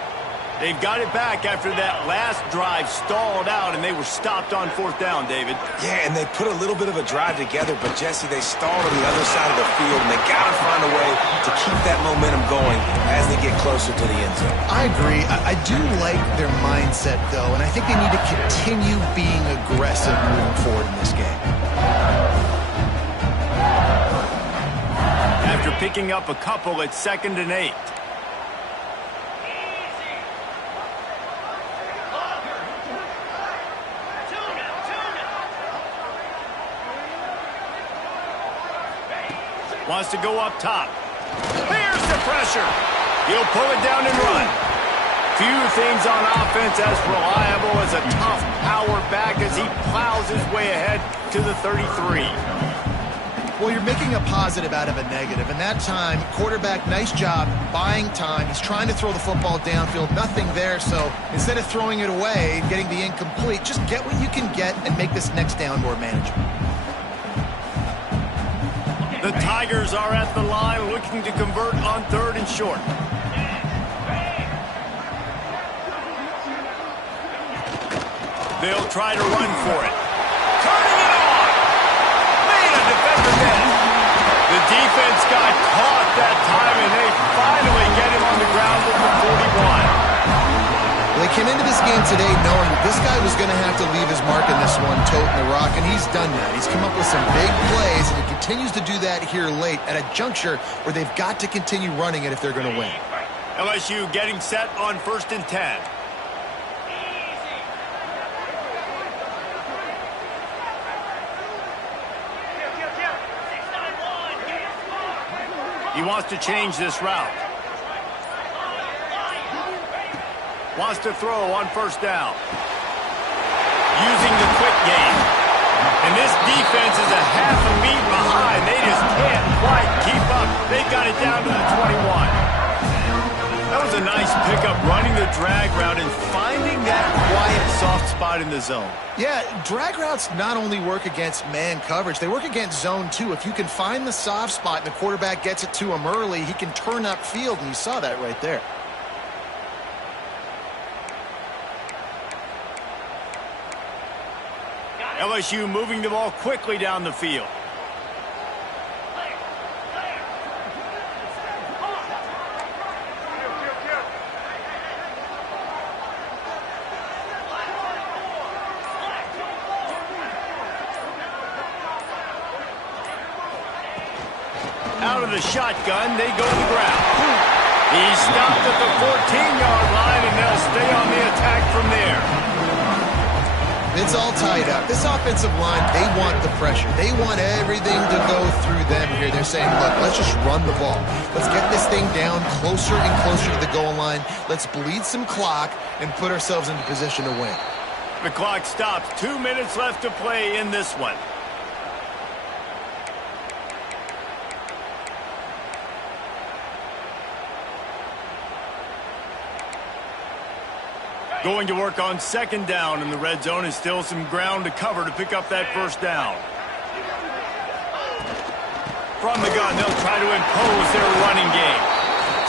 They've got it back after that last drive stalled out, and they were stopped on 4th down, David. Yeah, and they put a little bit of a drive together, but, Jesse, they stalled on the other side of the field, and they got to find a way to keep that momentum going as they get closer to the end zone. I agree. I do like their mindset, though, and I think they need to continue being aggressive moving forward in this game. After picking up a couple at 2nd and 8. Wants to go up top. Here's the pressure. He'll pull it down and run. Few things on offense as reliable as a tough power back as he plows his way ahead to the 33. Well, you're making a positive out of a negative, and that time, quarterback, nice job, buying time. He's trying to throw the football downfield, nothing there, so instead of throwing it away, getting the incomplete, just get what you can get and make this next down more manageable. The Tigers are at the line looking to convert on 3rd and short. They'll try to run for it. Turning it on! Made a defender miss. The defense got caught that time, and they finally get him on the ground with the 41. Well, he came into this game today knowing that this guy was going to have to leave his mark in this one, toting the rock, and he's done that. He's come up with some big plays, and he continues to do that here late at a juncture where they've got to continue running it if they're going to win. LSU getting set on 1st and 10. He wants to change this route. Wants to throw on 1st down. Using the quick game. And this defense is a half a beat behind. They just can't quite keep up. They got it down to the 21. That was a nice pickup, running the drag route and finding that quiet, soft spot in the zone. Yeah, drag routes not only work against man coverage, they work against zone too. If you can find the soft spot and the quarterback gets it to him early, he can turn upfield, and you saw that right there. LSU moving the ball quickly down the field. Out of the shotgun, they go to the ground. He stopped at the 14-yard line, and they'll stay on the attack from there. It's all tied up. This offensive line, they want the pressure. They want everything to go through them here. They're saying, look, let's just run the ball. Let's get this thing down closer and closer to the goal line. Let's bleed some clock and put ourselves into position to win. The clock stops. 2 minutes left to play in this one. Going to work on 2nd down in the red zone, and still some ground to cover to pick up that 1st down. From the gun, they'll try to impose their running game.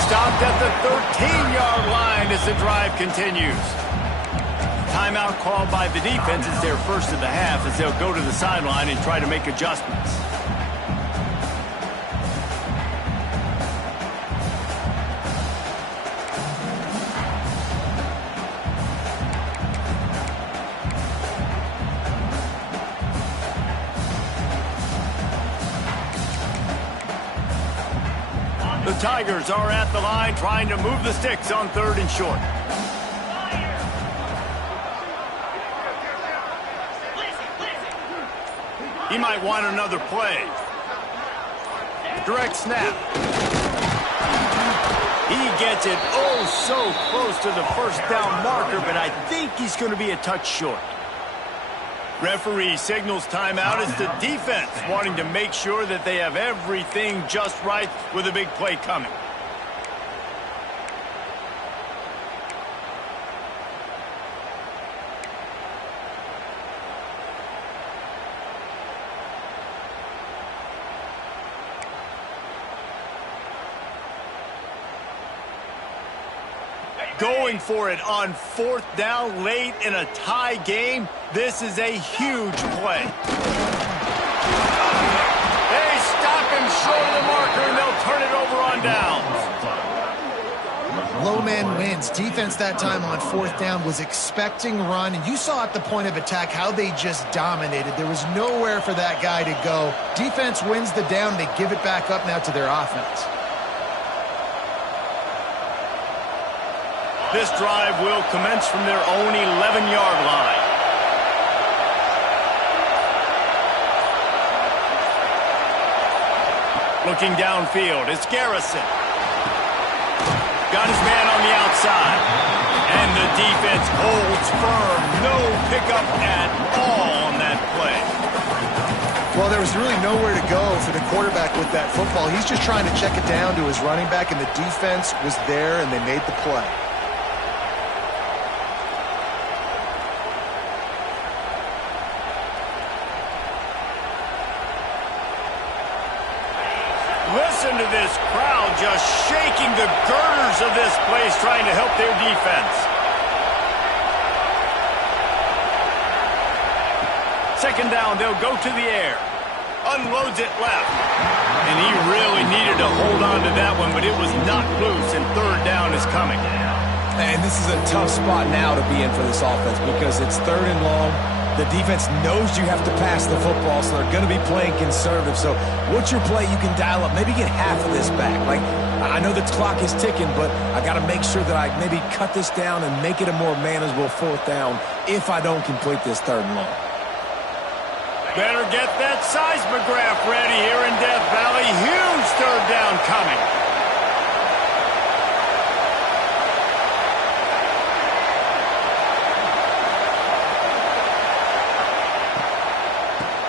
Stopped at the 13-yard line as the drive continues. Timeout called by the defense. It's their first of the half as they'll go to the sideline and try to make adjustments. The Tigers are at the line trying to move the sticks on 3rd and short. He might want another play. Direct snap. He gets it oh so close to the 1st down marker, but I think he's going to be a touch short. Referee signals timeout. It's the defense wanting to make sure that they have everything just right with a big play coming. Going for it on 4th down late in a tie game. This is a huge play. They stop him short of the marker, and they'll turn it over on downs. Low man wins. Defense that time on 4th down was expecting run, and you saw at the point of attack how they just dominated. There was nowhere for that guy to go. Defense wins the down. They give it back up now to their offense. This drive will commence from their own 11-yard line. Looking downfield, it's Garrison. Got his man on the outside. And the defense holds firm. No pickup at all on that play. Well, there was really nowhere to go for the quarterback with that football. He's just trying to check it down to his running back, and the defense was there, and they made the play. Listen to this crowd just shaking the girders of this place, trying to help their defense. 2nd down, they'll go to the air. Unloads it left. And he really needed to hold on to that one, but it was knocked loose, and 3rd down is coming. And this is a tough spot now to be in for this offense because it's 3rd and long. The defense knows you have to pass the football, so they're going to be playing conservative. So what's your play you can dial up? Maybe get half of this back. Like, I know the clock is ticking, but I got to make sure that I maybe cut this down and make it a more manageable 4th down if I don't complete this 3rd and long. Better get that seismograph ready here in Death Valley. Huge 3rd down coming.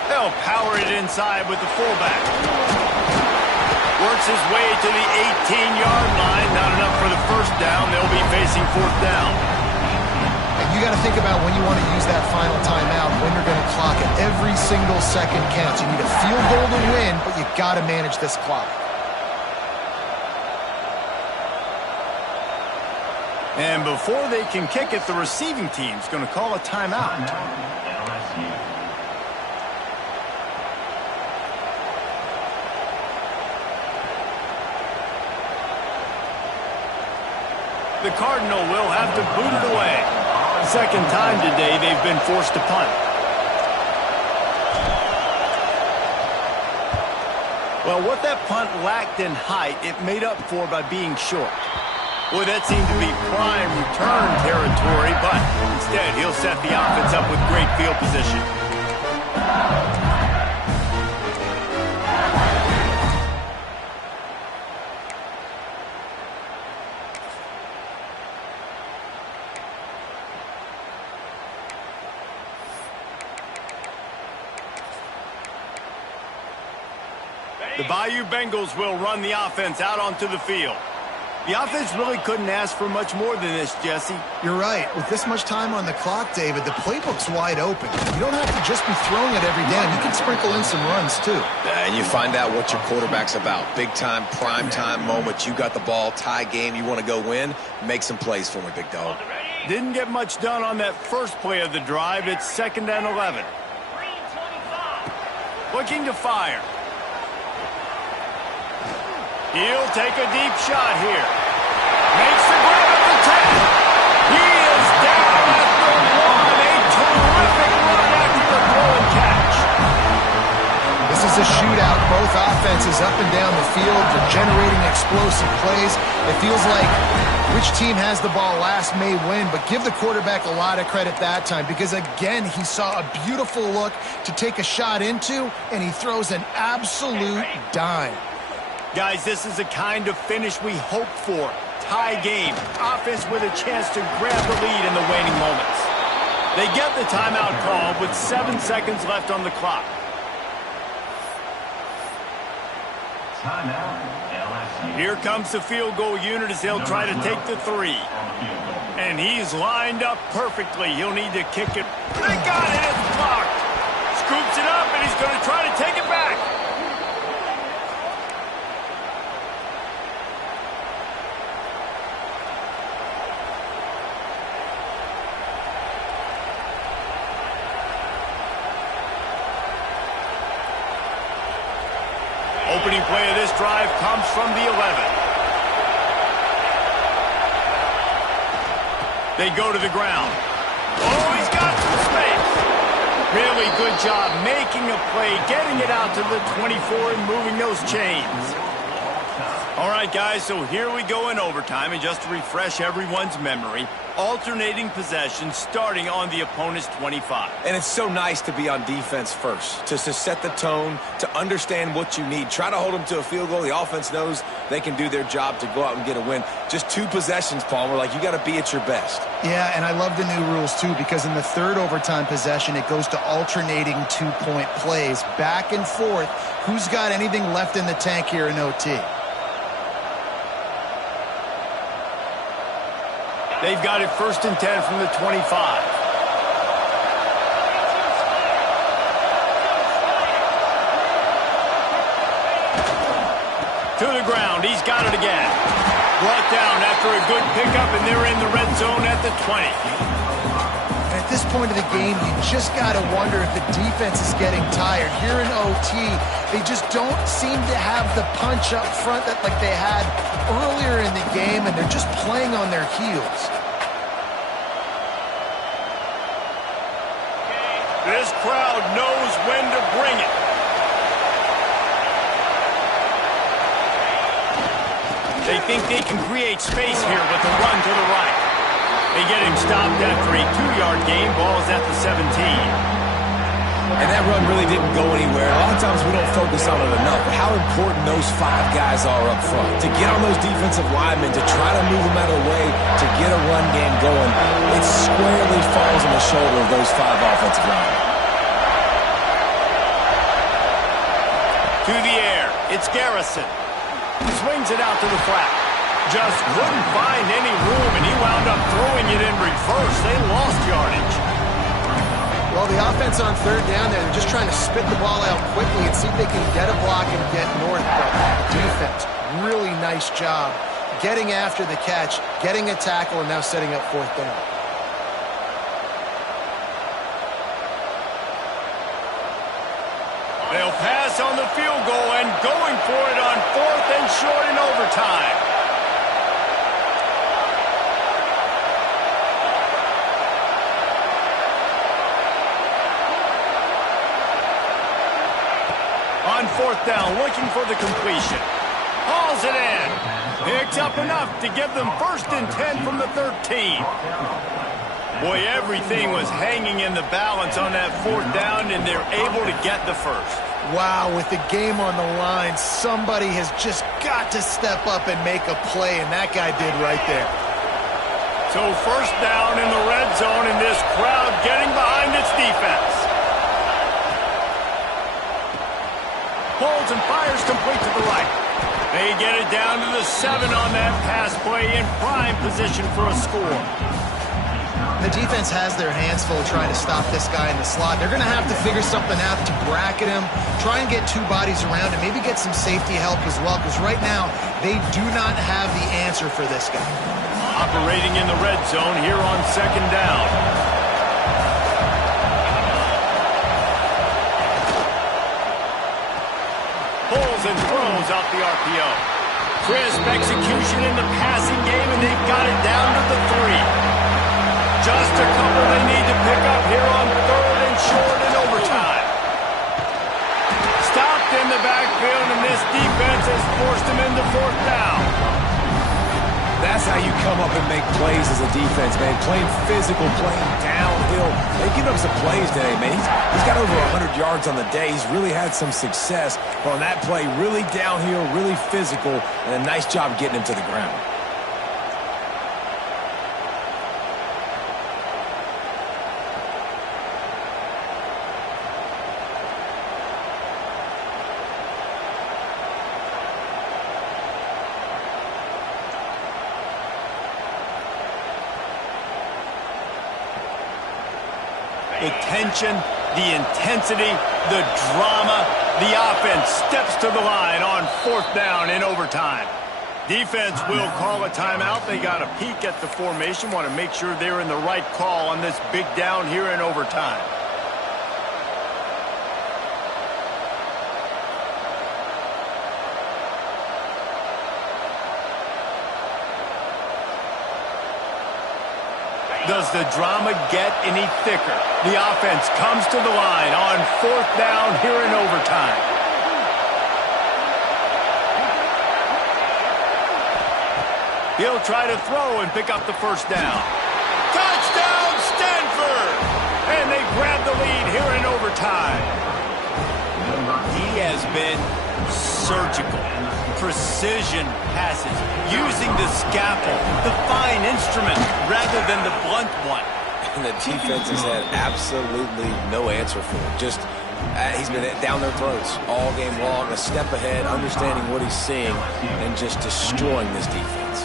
They'll power it inside with the fullback. Works his way to the 18-yard line. Not enough for the 1st down. They'll be facing 4th down. And you got to think about when you want to use that final timeout, when you're going to clock it. Every single second counts. You need a field goal to win, but you got to manage this clock. And before they can kick it, the receiving team's going to call a timeout. The Cardinal will have to boot it away. 2nd time today they've been forced to punt. Well, what that punt lacked in height, it made up for by being short. Boy, that seemed to be prime return territory, but instead he'll set the offense up with great field position. The Bayou Bengals will run the offense out onto the field. The offense really couldn't ask for much more than this, Jesse. You're right. With this much time on the clock, David, the playbook's wide open. You don't have to just be throwing it every down. You can sprinkle in some runs, too. And you find out what your quarterback's about. Big time, prime time moment. You got the ball, tie game. You want to go win? Make some plays for me, big dog. Didn't get much done on that first play of the drive. It's 2nd and 11. Looking to fire. He'll take a deep shot here. Makes the grab at the 10. He is down at the 1. A terrific run after the throw and catch. This is a shootout. Both offenses up and down the field. They're generating explosive plays. It feels like which team has the ball last may win, but give the quarterback a lot of credit that time because, again, he saw a beautiful look to take a shot into, and he throws an absolute dime. Guys, this is the kind of finish we hope for. Tie game. Offense with a chance to grab the lead in the waning moments. They get the timeout call with 7 seconds left on the clock. Here comes the field goal unit as they'll try to take the 3. And he's lined up perfectly. He'll need to kick it. They got it. It's blocked. Scoops it up, and he's going to try to take it back. Opening play of this drive comes from the 11. They go to the ground. Oh, he's got some space. Really good job making a play, getting it out to the 24 and moving those chains. All right, guys, so here we go in overtime. And just to refresh everyone's memory, alternating possession starting on the opponent's 25. And it's so nice to be on defense first, to set the tone, to understand what you need. Try to hold them to a field goal. The offense knows they can do their job to go out and get a win. Just 2 possessions, Palmer. Like, you got to be at your best. Yeah, and I love the new rules, too, because in the 3rd overtime possession, it goes to alternating 2-point plays. Back and forth. Who's got anything left in the tank here in OT? They've got it 1st and 10 from the 25. To the ground. He's got it again. Brought down after a good pickup, and they're in the red zone at the 20. And this point of the game, you just got to wonder if the defense is getting tired. Here in OT, they just don't seem to have the punch up front that like they had earlier in the game, and they're just playing on their heels. This crowd knows when to bring it. They think they can create space here with the run to the right. They get him stopped after a 2-yard gain. Ball's at the 17. And that run really didn't go anywhere. A lot of times we don't focus on it enough, but how important those 5 guys are up front. To get on those defensive linemen, to try to move them out of the way, to get a run game going, it squarely falls on the shoulder of those 5 offensive linemen. To the air, it's Garrison. Swings it out to the flat. Just couldn't find any room, and he wound up throwing it in reverse. They lost yardage. Well, the offense on 3rd down there, they're just trying to spit the ball out quickly and see if they can get a block and get north. But the defense, really nice job getting after the catch, getting a tackle, and now setting up 4th down. They'll pass on the field goal and going for it on 4th and short in overtime. On 4th down, looking for the completion. Hauls it in. Picks up enough to give them 1st and 10 from the 13. Boy, everything was hanging in the balance on that 4th down, and they're able to get the 1st. Wow, with the game on the line, somebody has just got to step up and make a play, and that guy did right there. So 1st down in the red zone, and this crowd getting behind its defense. Pulls and fires complete to the right. They get it down to the 7 on that pass play, in prime position for a score. The defense has their hands full trying to stop this guy in the slot. They're going to have to figure something out to bracket him, try and get 2 bodies around, and maybe get some safety help as well, because right now they do not have the answer for this guy. Operating in the red zone here on 2nd down. Pulls and throws out the RPO. Crisp execution in the passing game, and they've got it down to the 3. Just a couple they need to pick up here on 3rd and short in overtime. Stopped in the backfield, and this defense has forced him into 4th down. That's how you come up and make plays as a defense, man. Playing physical, playing downhill. They give up some plays today, man. He's got over 100 yards on the day. He's really had some success on that play. Really downhill, really physical, and a nice job getting him to the ground. The tension, the intensity, the drama, the offense steps to the line on 4th down in overtime. Defense will call a timeout. They got a peek at the formation, want to make sure they're in the right call on this big down here in overtime. Does the drama get any thicker? The offense comes to the line on 4th down here in overtime. He'll try to throw and pick up the 1st down. Touchdown, Stanford! And they grab the lead here in overtime. He has been surgical. Precision passes, using the scalpel, the fine instrument, rather than the blunt one. And the defense has had absolutely no answer for it. Just, he's been down their throats all game long, a step ahead, understanding what he's seeing, and just destroying this defense.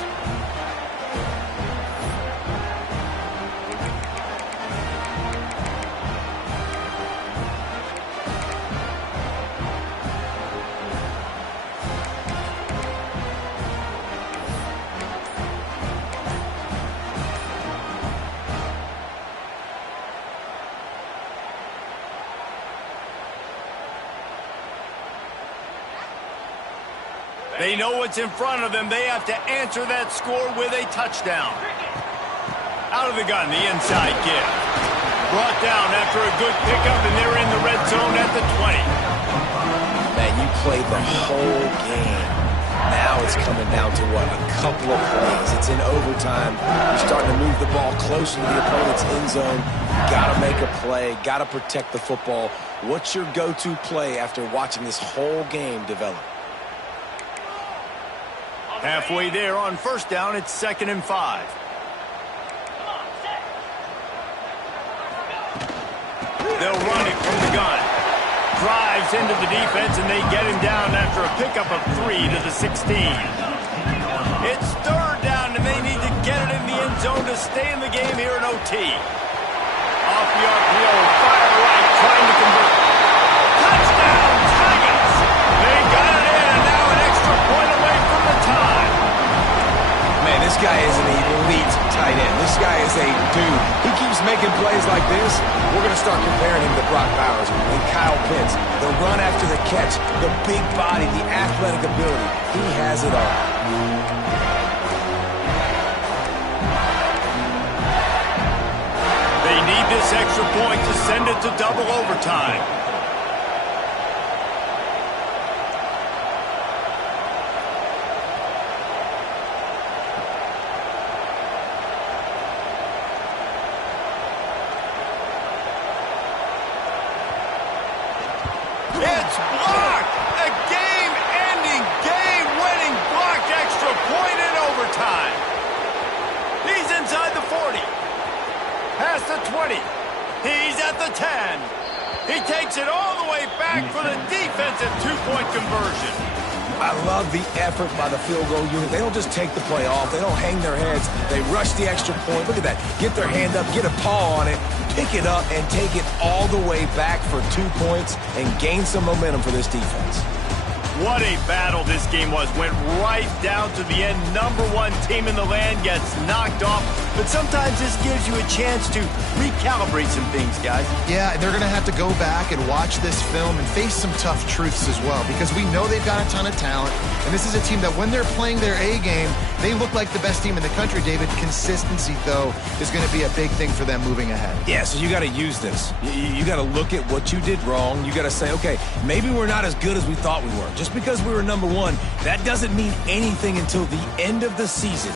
They know what's in front of them. They have to answer that score with a touchdown. Out of the gun, the inside give. Brought down after a good pickup, and they're in the red zone at the 20. Man, you played the whole game. Now it's coming down to what? A couple of plays. It's in overtime. You're starting to move the ball closer to the opponent's end zone. Got to make a play. Got to protect the football. What's your go-to play after watching this whole game develop? Halfway there on first down, it's 2nd and 5. They'll run it from the gun. Drives into the defense, and they get him down after a pickup of 3 to the 16. It's 3rd down, and they need to get it in the end zone to stay in the game here in OT. Off the RPO, fire right, trying to convert. Touchdown, Tigers! They got it in, and now an extra point away from the tie. Man, this guy is an elite tight end. This guy is a dude. He keeps making plays like this. We're going to start comparing him to Brock Bowers and Kyle Pitts. The run after the catch, the big body, the athletic ability. He has it all. They need this extra point to send it to double overtime. It's blocked! A game-ending, game-winning blocked extra point in overtime. He's inside the 40. Past the 20. He's at the 10. He takes it all the way back for the defensive two-point conversion. I love the effort by the field goal unit. They don't just take the play off. They don't hang their heads. They rush the extra point. Look at that. Get their hand up, get a paw on it, pick it up, and take it all the way back for 2 points and gain some momentum for this defense. What a battle this game was. Went right down to the end. #1 team in the land gets knocked off. But sometimes this gives you a chance to recalibrate some things, guys. Yeah, and they're going to have to go back and watch this film and face some tough truths as well, because we know they've got a ton of talent, and this is a team that when they're playing their A game, they look like the best team in the country, David. Consistency, though, is going to be a big thing for them moving ahead. Yeah, so you got to use this. You got to look at what you did wrong. You got to say, okay, maybe we're not as good as we thought we were. Just because we were #1, that doesn't mean anything until the end of the season.